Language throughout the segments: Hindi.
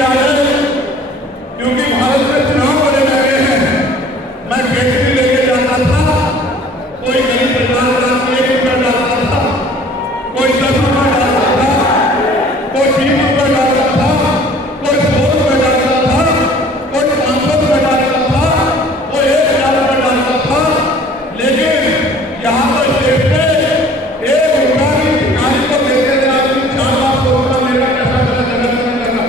आ रहे क्योंकि भारत में चुनाव होने लगे हैं। मैं खेती लेके जाता था, कोई गरीब परिवार का 1 रुपया डालता था, कोई 10 रुपया डालता था, कोई 3 रुपया डालता था, कोई 100 रुपया डालता था, कोई 500 रुपया डालता था, कोई 1000 रुपया डालता था। लेकिन यहाँ पर देश में 1 रुपया की भिखारी को देते थे आदमी 4 लाख रुपया मेरा पैसा गलत जगह में लगा।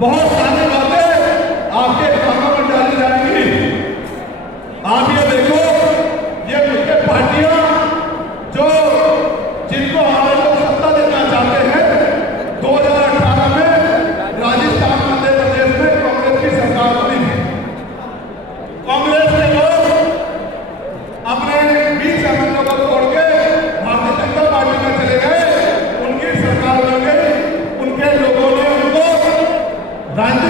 बहुत सारी बातें आपके कानों में डाली जाएंगी। आप ये देखो, ये मुख्य पार्टियां जो जिनको हमारे लोग सत्ता देना चाहते हैं, 2018 में राजस्थान मध्य प्रदेश में कांग्रेस की सरकार बनी थी। कांग्रेस के लोग अपने 20 एमएलए को छोड़ के भारतीय जनता पार्टी में चले गए, उनकी सरकार बन गई। उनके लोगों ने उनको राजनीति